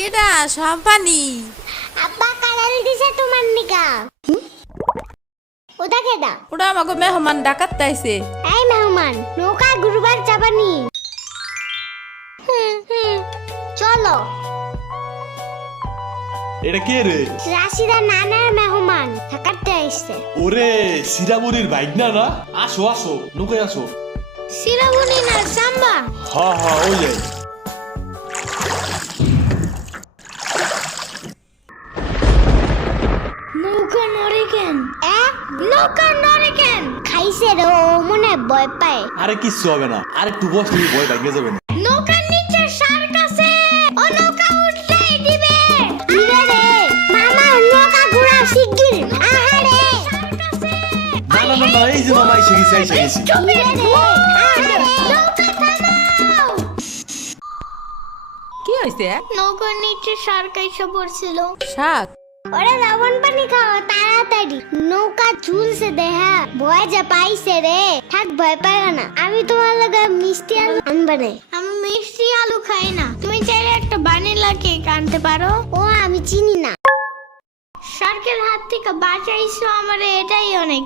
কেডা সম্পানি আব্বা কালাল দিছে তোমার নিকা ওটা কেডা ওটা আমাকে মেহমান ডাকাত তাইছে এই মেহমান নৌকা গুরুবার যাবানি চলো এটা কে রে? রাশিদা নানার মেহমান থাকাতে আইছে ওরে সিরামুরির বাইক না না? আসো আসো নৌকায় আসো। সিরাবুনি না সাম্বা হ্যাঁ হ্যাঁ ওই যাই। নৌকা নড়ে কেন নৌকা নড়ে কেন খাইছে রে ও মনে ভয় পায় আরে কিচ্ছু হবে না, আরে একটু বসলে ভয় ভাঙে যাবে না। নৌকার নিচে শার্ক আছে ও নৌকা উঠতেই দিবে দিবে রে মামা নৌকা ঘোরা শিগগির আহারে শার্ক আছে না না না না, এই যে মামা এসে গেছে এসে গেছে। দিবে রে আহারে নৌকা থামাও কি হইছে নৌকার নিচে শার্ক এসে পড়ছিল শাক ওরে লবণ পানি খাও তাড়াতাড়ি নৌকা ঝুলছে দেহা ভয় যা পাইছে রে থাক ভয় পাইও না আমি তোমার লগে মিষ্টি আলু আনবা না আমি মিষ্টি আলু খাই না তুমি চাইলে একটা ভ্যানিলা কেক আনতে পারো ও আমি চিনি না শার্কের হাত থেকে বাঁচাইছো আমারে এটাই অনেক